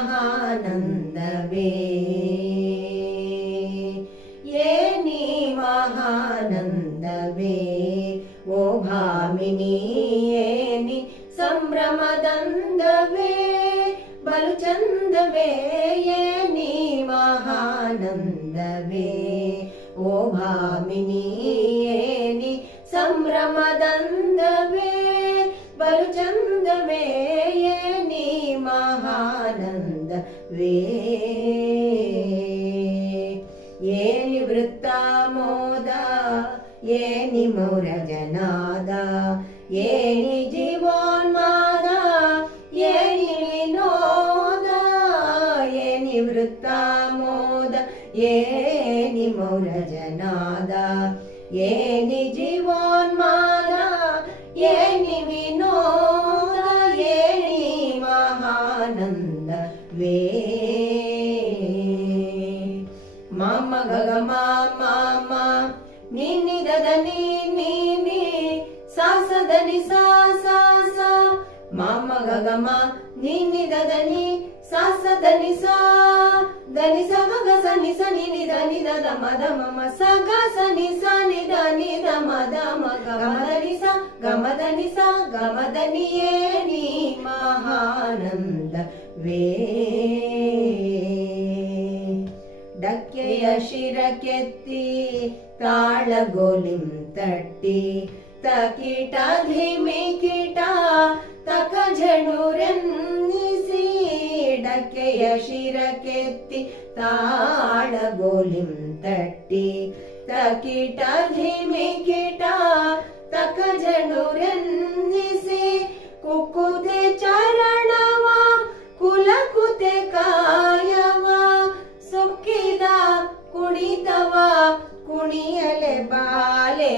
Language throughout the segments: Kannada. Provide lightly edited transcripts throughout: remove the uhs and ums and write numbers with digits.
ಮಹಾನಂದವೇ ಏನಿ ಮಹಾನಂದವೇ ಓ ಭಾಮಿನಿ ಏನಿ ಸಂಭ್ರಮದಂದವೇ ಬಲು ಚಂದವೇ ಏನಿ ಮಹಾನಂದವೇ ಓ ಭಾಮಿನಿ ಏನಿ ಸಂಭ್ರಮದಂದವೇ ಬಲು ಚಂದವೇ ಏನಿ ಮಹಾನಂದವೇ ಏನಿ ವೃತ್ತಾಮೋದ ಏನಿ ಮೌರಜನಾದ ಏನಿ ಜೀವೋನ್ಮಾದ ಏನಿ ವಿನೋದ ಏನಿ ವೃತ್ತಾಮೋದ ಏನಿ ಮೌರಜನಾದ ಏನಿ ಜೀವೋನ್ಮಾದ ಏನಿ ವಿನೋದ ಏನಿ ಮಹಾನಂದವೇ ಮಮ ಗಗ ಮಮ ನಿನ್ನಿ ದದ ನೀ ಸಾಸ ಧನಿ ಸಾ ಸಾ ಸಾ ಮಮ ಗಗ ಮ ನಿನ್ನಿ ದದ ನೀ ಸಾಸ ಧನಿ ಸಾ ಧನಿ ಸ ಗ ಸ ನಿ ಸ ನಿ ನಿ ಧನಿ ದದ ಮದ ಮಮ ಸ ಗ ಸ ನಿ ಸ ನಿ ದ ನಿ ದ ಮದ ಮ ಗ ಮ ಧನಿ ಸ ಗ ಮ ಧನಿ ಸ ಗ ಮ ಧನಿ ಏನಿ ಮಹಾನಂದವೇ ಡಕ್ಕೆಯ ಶಿರಕೆತ್ತಿ ತಾಳಗೋಲಿಂ ತಟ್ಟಿ ತಕಿಟ ಧಿಮಿಕಿಟ ತಕ ಝಣುರೆನ್ನಿಸಿ ಡಕ್ಕೆಯ ಶಿರಕೆತ್ತಿ ತಾಳಗೋಲಿಂ ತಟ್ಟಿ ತಕಿಟ ಧಿಮಿಕಿಟ ತಕ ಝಣುರೆನ್ನಿಸಿ ಕುಕ್ಕುತೆ ಚರಣವ ಕುಲಕುತೆ ಕಾಯವ ಸೊಕ್ಕಿದ ಕುಣಿತವ ಕುಣಿಯಲೆ ಬಾಲೆ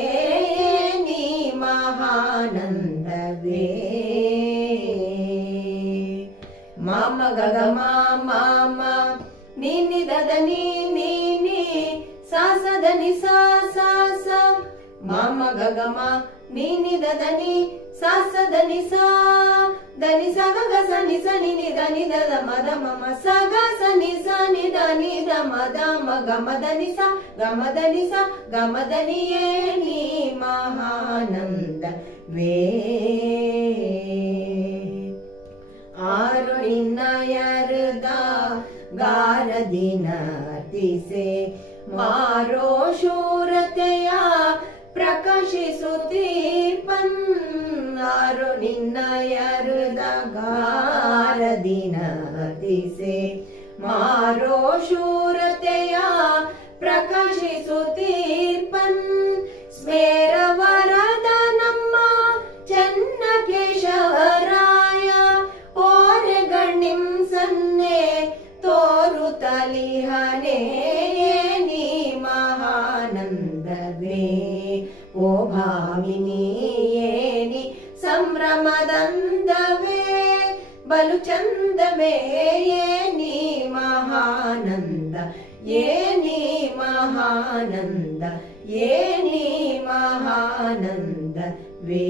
ನೀ ಮಹಾನಂದವೇ ಮಮ ಗಗ ಮಮ ನಿನ್ನಿ ದದ ನೀ ಸಾಸ ಧನಿ ಸಾ ಸಾ ಸಾ ಮಮ ಗಗ ಮ ನಿನ್ನಿ ದದ ನೀ ಸಾಸ ಧನಿ ಸಾ ಧನಿ ಸ ಗ ಸ ನಿ ಸ ನಿ ನಿ ಧನಿ ದದ ಮದ ಮಮ ಸ ಗ ಸ ನಿ ಸ ನಿ ದ ನಿ ದ ಮದ ಮ ಗ ಮ ಧನಿ ಸ ಗ ಮ ಧನಿ ಸ ಗ ಮ ಧನಿ ಏನಿ ಮಹಾನಂದವೇ ಆರು ನಿನ್ನಯರದ ಗಾರದಿನ ತಿಸೆ ಮಾರೋ ಶೂರತೆಯ ಪ್ರಕಾಶಿಸುತ್ತೀರ್ಪನ್ ಆರು ನಿನ್ನಯರದ ಗಾರದಿನ ತಿಸೆ ಮಾರೋ ಶೂರತೆಯ ಪ್ರಕಾಶಿಸುತ್ತೀರ್ಪನ್ ಸ್ಮೇರವರದ ನಮ್ಮ ಚನ್ನ ಕೇಶವರಾಯ ಓರೆಗಣ್ಣಿಂ ಸನ್ನೆ ತೋರುತ್ತಲಿಹನೆ ನೀ ಮಹಾನಂದವೇ ಓ ಭಾಮಿನಿ ಏನಿ ಸಂಭ್ರಮದಂದವೇ ಬಲು ಚಂದವೇ ಏನಿ ಮಹಾನಂದ ಏನಿ ಮಹಾನಂದ ಏನಿ ಮಹಾನಂದವೇ